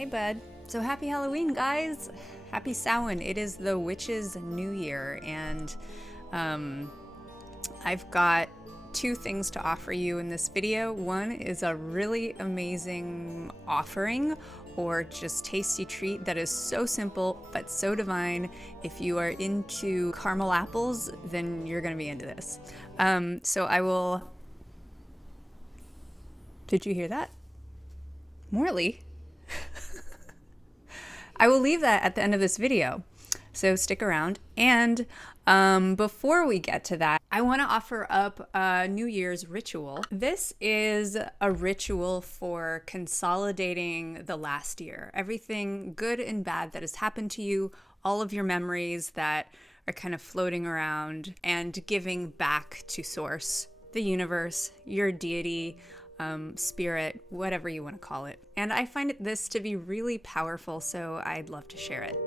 Hey, bud. So happy Halloween, guys. Happy Samhain. It is the Witches' New Year, and I've got two things to offer you in this video. One is a really amazing offering or just tasty treat that is so simple but so divine. If you are into caramel apples, then you're going to be into this. So I will... Did you hear that? Morley? I will leave that at the end of this video, so stick around. And before we get to that, I want to offer up a New Year's ritual. This is a ritual for consolidating the last year. Everything good and bad that has happened to you, all of your memories that are kind of floating around, and giving back to Source, the universe, your deity, spirit, whatever you want to call it. And I find this to be really powerful, so I'd love to share it.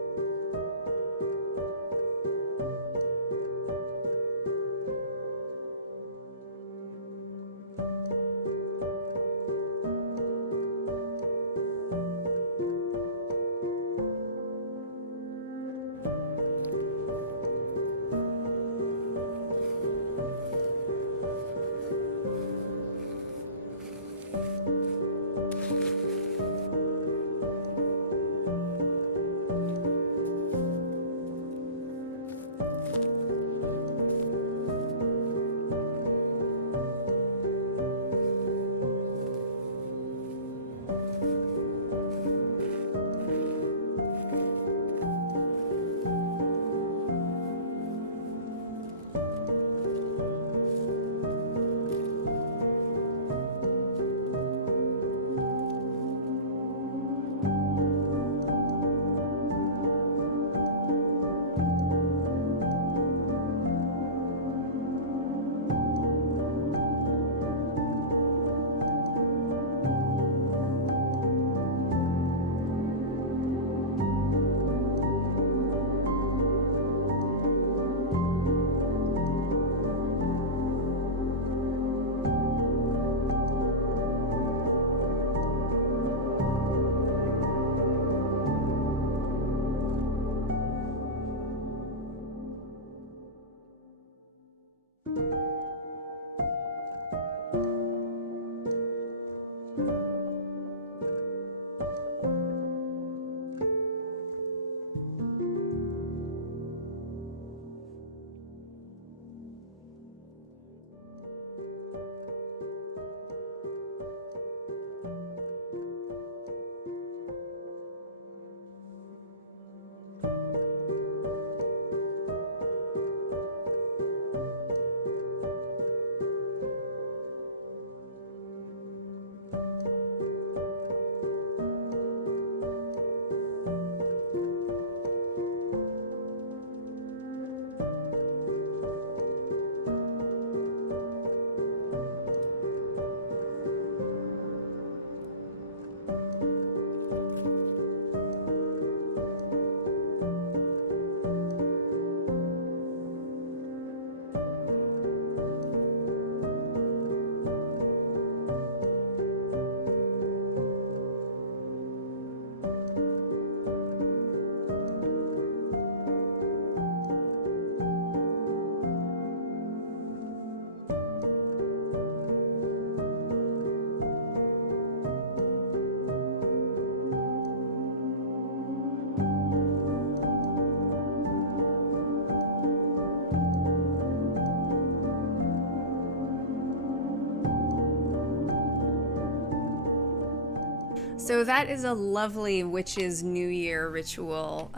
So that is a lovely Witches' New Year ritual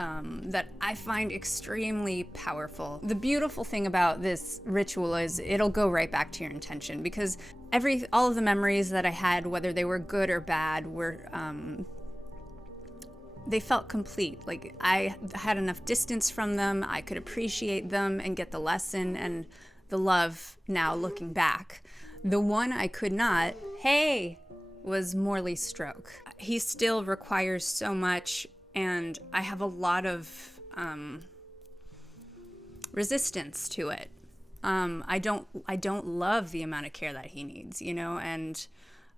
that I find extremely powerful. The beautiful thing about this ritual is it'll go right back to your intention, because all of the memories that I had, whether they were good or bad, were they felt complete. Like I had enough distance from them, I could appreciate them and get the lesson and the love now looking back. The one I could not, was Morley's stroke. He still requires so much, and I have a lot of resistance to it. I don't love the amount of care that he needs, and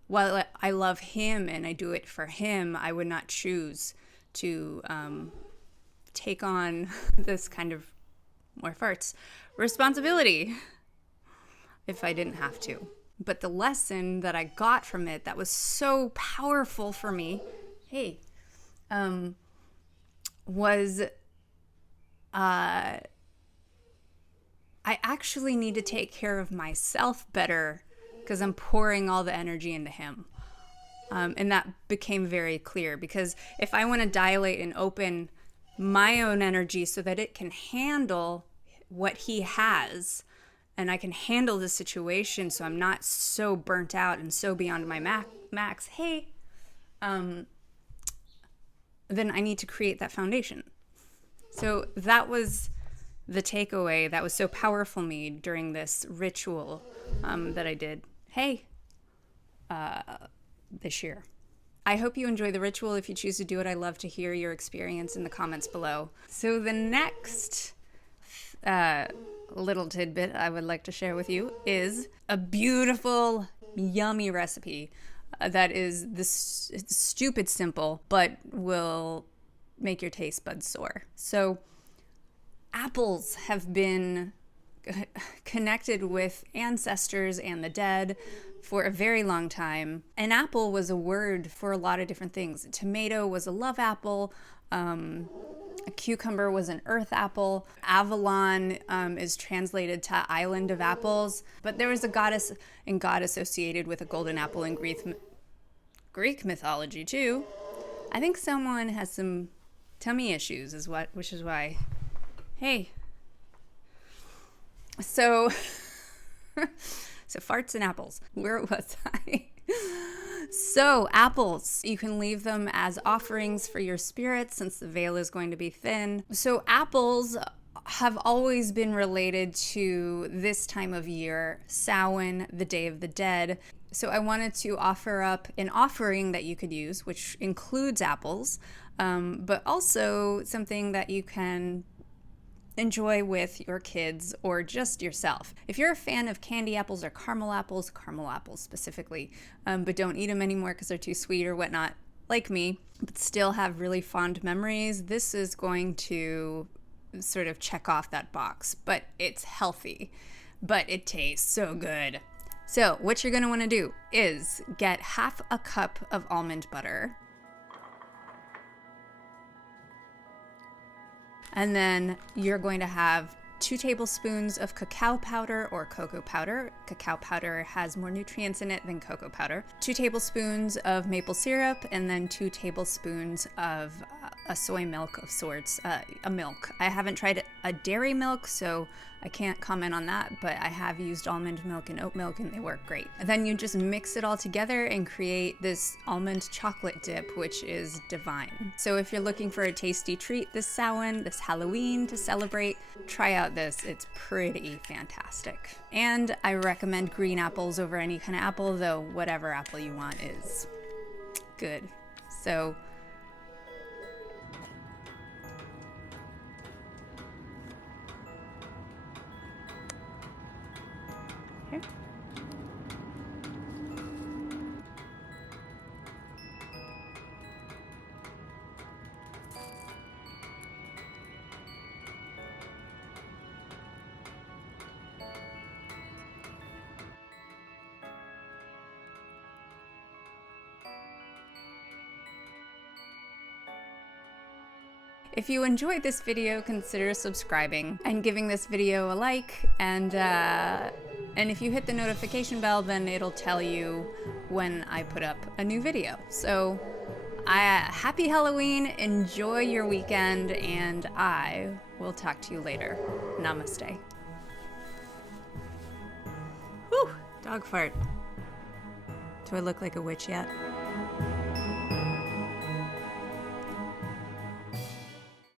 while I love him and I do it for him, I would not choose to take on this kind of more farts responsibility if I didn't have to. But the lesson that I got from it that was so powerful for me, was I actually need to take care of myself better because I'm pouring all the energy into him. And that became very clear, because if I want to dilate and open my own energy so that it can handle what he has, and I can handle the situation so I'm not so burnt out and so beyond my max, then I need to create that foundation. So that was the takeaway that was so powerful me during this ritual that I did this year. I hope you enjoy the ritual. If you choose to do it, I love to hear your experience in the comments below. So the next little tidbit I would like to share with you is a beautiful, yummy recipe that is it's stupid simple, but will make your taste buds soar. So apples have been connected with ancestors and the dead for a very long time. An apple was a word for a lot of different things. A tomato was a love apple. A cucumber was an earth apple. Avalon is translated to island of apples. But there was a goddess and god associated with a golden apple in Greek mythology too. I think someone has some tummy issues, which is why. So farts and apples. Where was I? So apples, you can leave them as offerings for your spirits since the veil is going to be thin. So apples have always been related to this time of year, Samhain, the Day of the Dead. So I wanted to offer up an offering that you could use, which includes apples, but also something that you can enjoy with your kids or just yourself. If you're a fan of candy apples or caramel apples specifically, but don't eat them anymore because they're too sweet or whatnot, like me, but still have really fond memories, this is going to sort of check off that box. But it's healthy, but it tastes so good. So what you're going to want to do is get half a cup of almond butter. And then you're going to have 2 tablespoons of cacao powder or cocoa powder. Cacao powder has more nutrients in it than cocoa powder. 2 tablespoons of maple syrup, and then 2 tablespoons of a soy milk of sorts, a milk. I haven't tried a dairy milk, so I can't comment on that, but I have used almond milk and oat milk and they work great. And then you just mix it all together and create this almond chocolate dip, which is divine. So if you're looking for a tasty treat this Samhain, this Halloween to celebrate, try out this. It's pretty fantastic. And I recommend green apples over any kind of apple, though whatever apple you want is good. So here. If you enjoyed this video, consider subscribing and giving this video a like, and if you hit the notification bell, then it'll tell you when I put up a new video. So happy Halloween, enjoy your weekend, and I will talk to you later. Namaste. Whew, dog fart. Do I look like a witch yet?